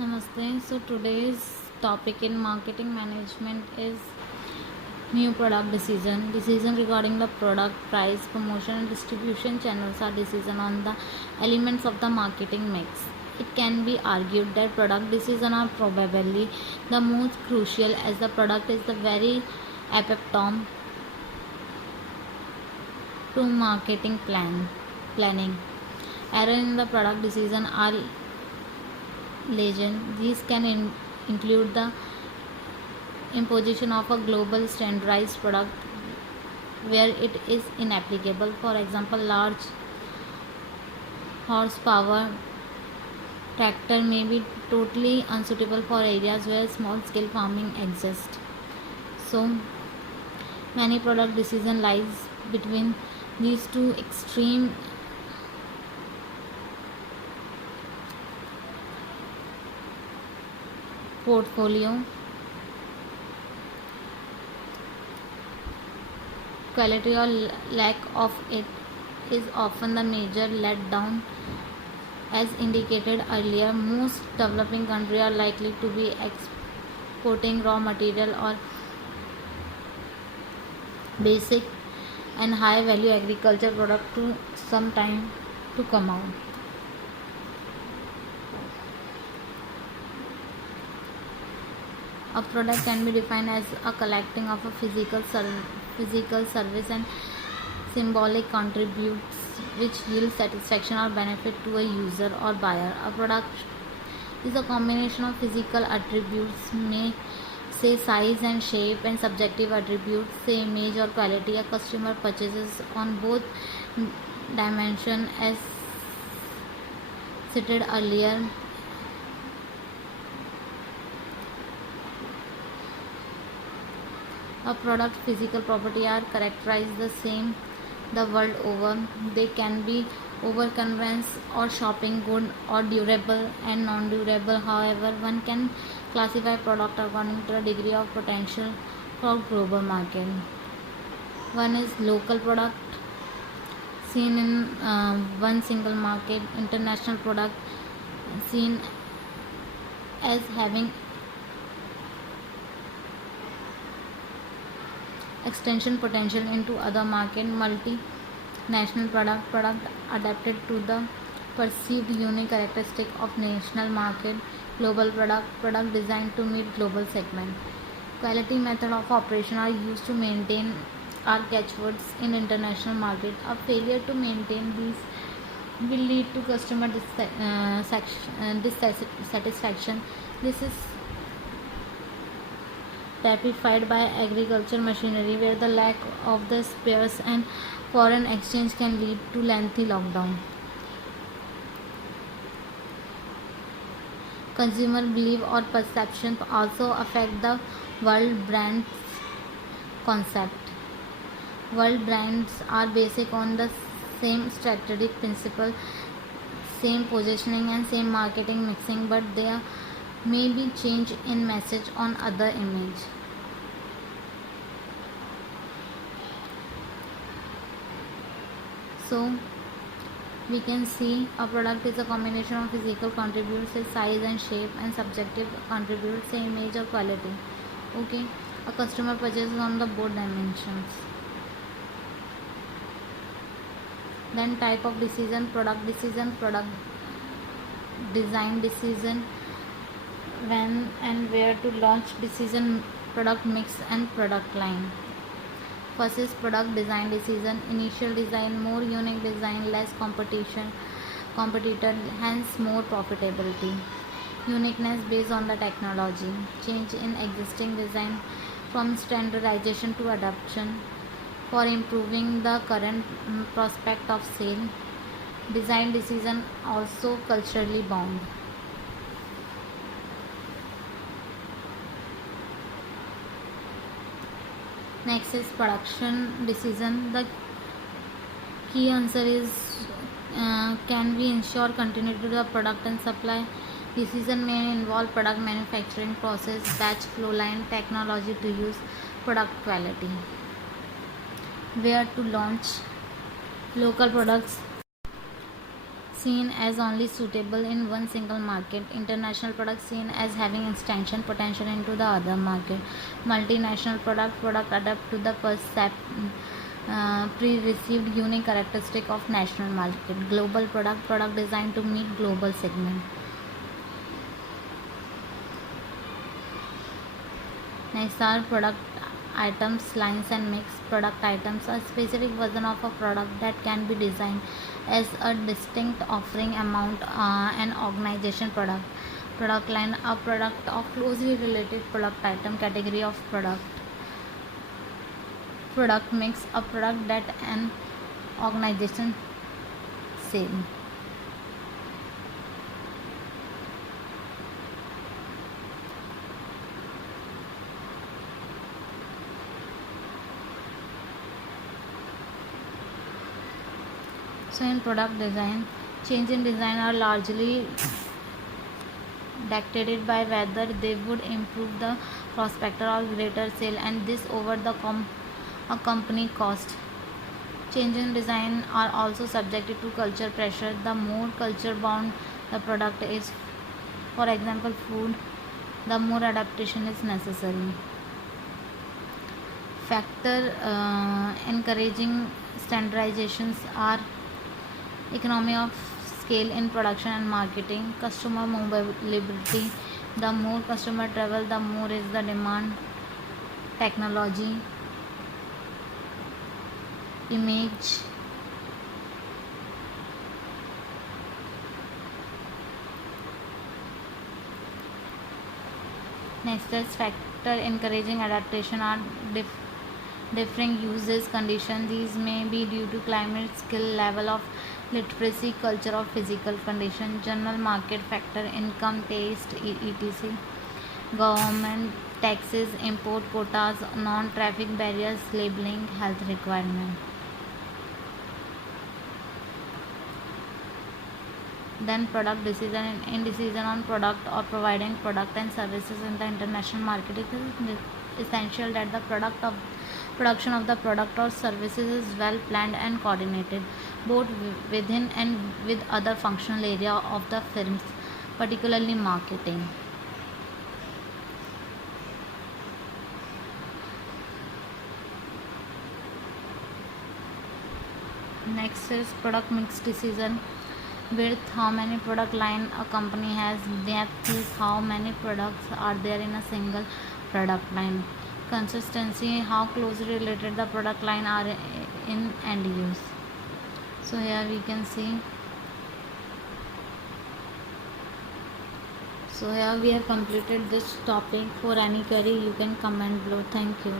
Namaste. So today's topic in marketing management is new product decision. Decision regarding the product, price, promotion, and distribution channels are decision on the elements of the marketing mix. It can be argued that product decision are probably the most crucial as the product is the very epitome to marketing planning. Error in the product decision are legend. These can include the imposition of a global standardized product where it is inapplicable. For example, large horsepower tractor may be totally unsuitable for areas where small scale farming exists. So many product decision lies between these two extreme portfolio quality or lack of it is often the major letdown. As indicated earlier, most developing countries are likely to be exporting raw material or basic and high value agriculture product to some time to come out. A product can be defined as a collecting of a physical service and symbolic contributes which yield satisfaction or benefit to a user or buyer. A product is a combination of physical attributes, may say size and shape, and subjective attributes, say image or quality. A customer purchases on both dimension as stated earlier. A product physical property are characterized the same the world over. They can be over convenience or shopping good or durable and non-durable. However, one can classify product according to the degree of potential for global market. One is local product seen in one single market. International product seen as having extension potential into other market. Multinational product adapted to the perceived unique characteristic of national market. Global product designed to meet global segment. Quality method of operation are used to maintain our catchwords in international market. A failure to maintain these will lead to customer dissatisfaction. This is typified by agriculture machinery where the lack of the spares and foreign exchange can lead to lengthy lockdown. Consumer belief or perception also affect the world brands concept. World brands are basic on the same strategic principle, same positioning and same marketing mixing, but there may be change in message on other image. So we can see a product is a combination of physical contributes, say size and shape, and subjective contributes, say image or quality. Okay, a customer purchases on the both dimensions. Then type of decision: product decision, product design decision, when and where to launch decision, product mix and product line. First is product design decision: initial design, more unique design, less competitor, hence more profitability. Uniqueness based on the technology, change in existing design from standardization to adoption for improving the current prospect of sale. Design decision also culturally bound. Next is production decision. The key answer is can we ensure continuity of the product and supply? Decision may involve product manufacturing process, batch flow line, technology to use, product quality. Where to launch local products seen as only suitable in one single market. International products seen as having extension potential into the other market. Multinational product adapt to the pre-received unique characteristic of national market. Global product designed to meet global segment. Next are product items, lines and mix. Product items, a specific version of a product that can be designed as a distinct offering amount an organization product line, a product of closely related product item category of product mix, a product that an organization sell. So in product design, change in design are largely dictated by whether they would improve the prospect or greater sale, and this over the a company cost. Change in design are also subjected to culture pressure. The more culture bound the product is, for example food, the more adaptation is necessary. Factor encouraging standardizations are economy of scale in production and marketing, customer mobility. The more customer travel, the more is the demand. Technology, image, next is factor encouraging adaptation are differing uses conditions. These may be due to climate, skill level of literacy, culture or physical condition. General market factor, income, taste, etc. Government taxes, import quotas, non-traffic barriers, labeling, health requirement. Then product decision, indecision on product or providing product and services in the international market. It is essential that the production of the product or services is well planned and coordinated, both within and with other functional area of the firms, particularly marketing. Next is product mix decision. Width, how many product line a company has. Depth is how many products are there in a single product line. Consistency, how closely related the product line are in end use. So here we can see. So here we have completed this topic. For any query you can comment below. Thank you.